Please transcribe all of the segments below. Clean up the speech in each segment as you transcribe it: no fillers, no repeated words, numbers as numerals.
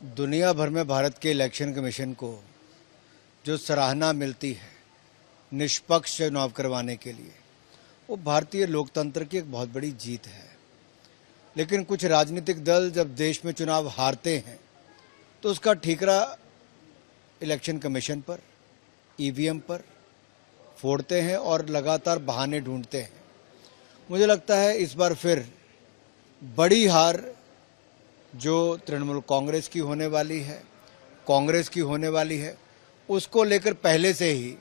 दुनिया भर में भारत के इलेक्शन कमीशन को जो सराहना मिलती है निष्पक्ष चुनाव करवाने के लिए, वो भारतीय लोकतंत्र की एक बहुत बड़ी जीत है। लेकिन कुछ राजनीतिक दल जब देश में चुनाव हारते हैं तो उसका ठीकरा इलेक्शन कमीशन पर, ईवीएम पर फोड़ते हैं और लगातार बहाने ढूंढते हैं। मुझे लगता है इस बार फिर बड़ी हार जो तृणमूल कांग्रेस की होने वाली है, कांग्रेस की होने वाली है, उसको लेकर पहले से ही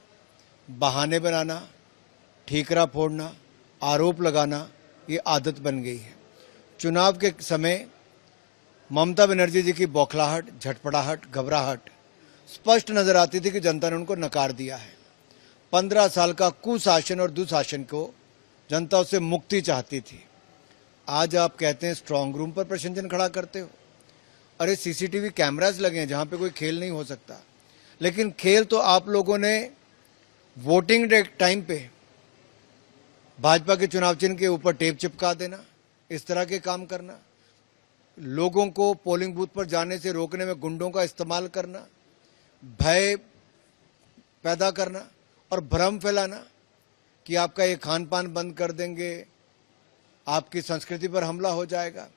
बहाने बनाना, ठीकरा फोड़ना, आरोप लगाना ये आदत बन गई है। चुनाव के समय ममता बनर्जी जी की बौखलाहट, झटपटाहट, घबराहट स्पष्ट नजर आती थी कि जनता ने उनको नकार दिया है। 15 साल का कुशासन और दुशासन को जनता उससे मुक्ति चाहती थी। आज आप कहते हैं स्ट्रांग रूम पर प्रश्नचिन्ह खड़ा करते हो। अरे सीसीटीवी कैमरास लगे हैं जहां पे कोई खेल नहीं हो सकता, लेकिन खेल तो आप लोगों ने वोटिंग डे टाइम पे भाजपा के चुनाव चिन्ह के ऊपर टेप चिपका देना, इस तरह के काम करना, लोगों को पोलिंग बूथ पर जाने से रोकने में गुंडों का इस्तेमाल करना, भय पैदा करना और भ्रम फैलाना कि आपका ये खान पान बंद कर देंगे, आपकी संस्कृति पर हमला हो जाएगा।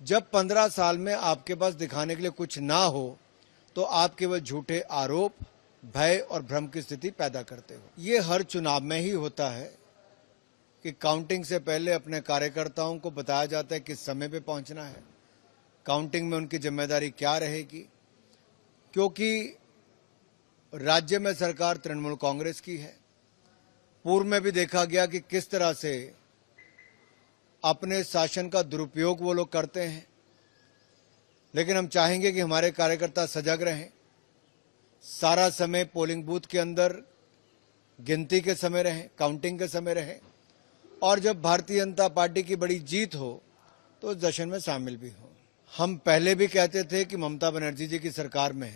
जब 15 साल में आपके पास दिखाने के लिए कुछ ना हो तो आप केवल झूठे आरोप, भय और भ्रम की स्थिति पैदा करते हो। ये हर चुनाव में ही होता है कि काउंटिंग से पहले अपने कार्यकर्ताओं को बताया जाता है किस समय पे पहुंचना है, काउंटिंग में उनकी जिम्मेदारी क्या रहेगी, क्योंकि राज्य में सरकार तृणमूल कांग्रेस की है। पूर्व में भी देखा गया कि किस तरह से अपने शासन का दुरुपयोग वो लोग करते हैं। लेकिन हम चाहेंगे कि हमारे कार्यकर्ता सजग रहें, सारा समय पोलिंग बूथ के अंदर गिनती के समय रहें, काउंटिंग के समय रहें, और जब भारतीय जनता पार्टी की बड़ी जीत हो तो उस जश्न में शामिल भी हो। हम पहले भी कहते थे कि ममता बनर्जी जी की सरकार में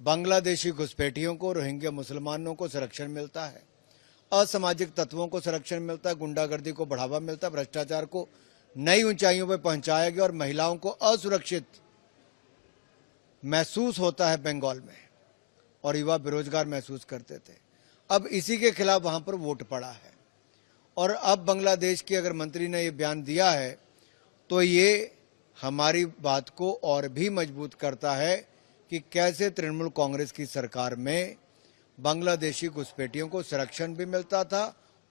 बांग्लादेशी घुसपैठियों को, रोहिंग्या मुसलमानों को संरक्षण मिलता है, असामाजिक तत्वों को संरक्षण मिलता है, गुंडागर्दी को बढ़ावा मिलता है, भ्रष्टाचार को नई ऊंचाइयों पर पहुंचाया गया और महिलाओं को असुरक्षित महसूस होता है बंगाल में, और युवा बेरोजगार महसूस करते थे। अब इसी के खिलाफ वहां पर वोट पड़ा है, और अब बांग्लादेश के अगर मंत्री ने ये बयान दिया है तो ये हमारी बात को और भी मजबूत करता है कि कैसे तृणमूल कांग्रेस की सरकार में बांग्लादेशी घुसपैठियों को संरक्षण भी मिलता था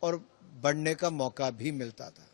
और बढ़ने का मौका भी मिलता था।